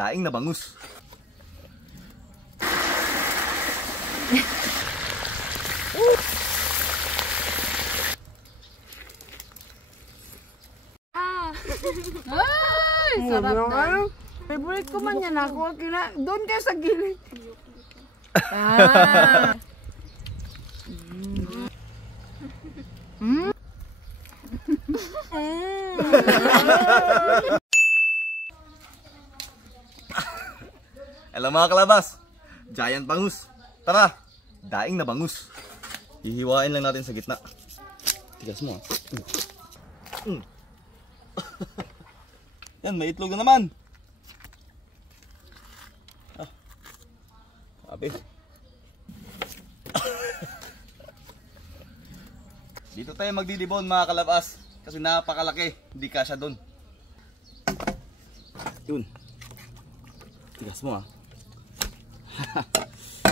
daing na bangus. Ay, sarap na. Favorite ko man yan ako. Doon kayo sa gilid. Ah. Alam mga kalabas, giant bangus. Tara, daing na bangus. Hihiwain lang natin sa gitna. Tigas mo. Yan, may itlog na naman. Sabi. Dito tayo magdidibon mga kalabas. Kasi napakalaki. Hindi kasya doon. Yun. Tigas mo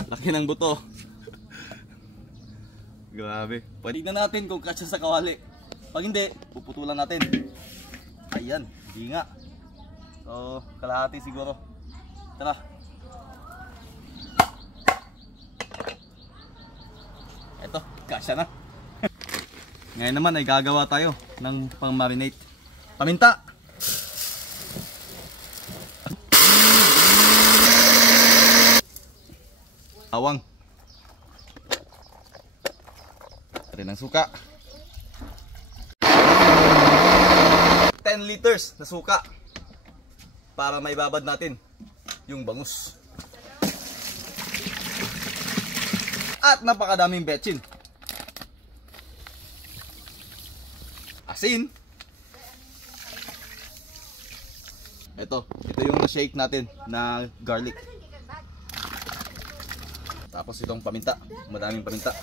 Laki ng buto. Grabe. Pwede na natin kung kasya sa kawali. Pag hindi, puputulan natin. Ayan, hindi nga. So, kalahati siguro. Tara. Eto, kasya na. Ngayon naman ay gagawa tayo ng pang-marinate. Paminta! Bawang. Rin ng suka. 10 liters na suka para maibabad natin yung bangus. At napakadaming betchin. Asin. Ito yung shake natin na garlic. Tapos itong paminta, madaming paminta.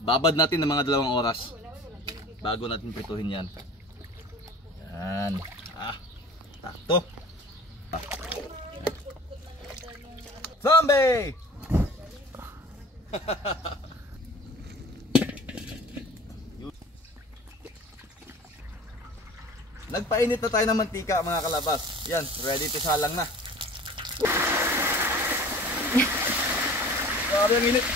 Babad natin ng mga 2 oras bago natin prituhin yan. Yan. Takto. Zombie! Nagpainit na tayo ng mantika mga kalabas. Yan, ready to salang na. Grabe ang init.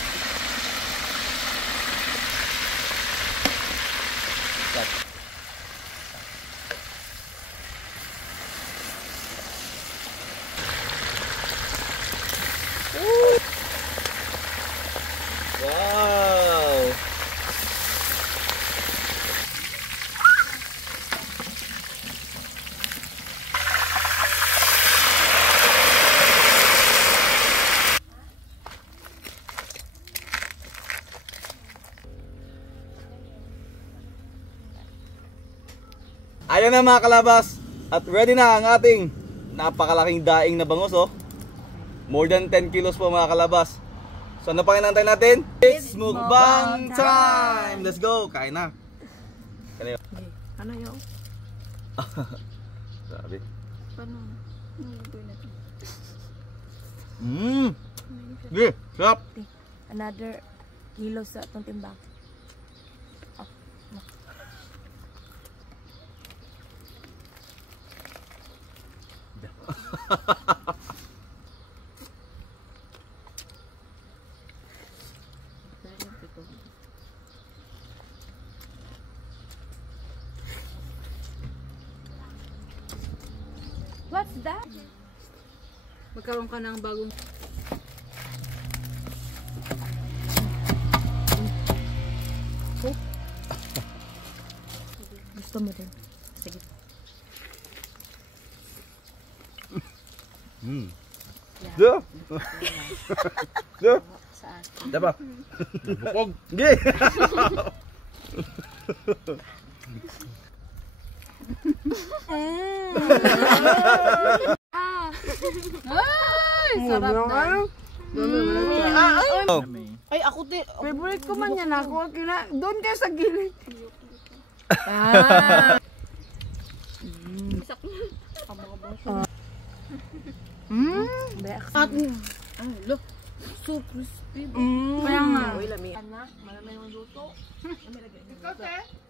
Wow! Ayan na mga kalabas, at ready na ang ating napakalaking daing na bangus More than 10 kilos po mga kalabas. So ano pang inantay natin? It's mukbang time! Let's go! Kain na! Kaya ano yun? Sabi. Paano? Nagagawin natin. Sige! Sarap! Another kilo sa itong timbang. What's that? Magkaroon ka ng bagong gusto mo din? Sige. Yeah. Yeah. Saan? Diba? Bukog. Sige. Ay, sarap na. Ay, ako din. Favorite ko man yan ako. Doon kayo sa gilid. Look, so crispy. Kaya nga. Uy, lami. Malamay yung luto. Ikaw, te?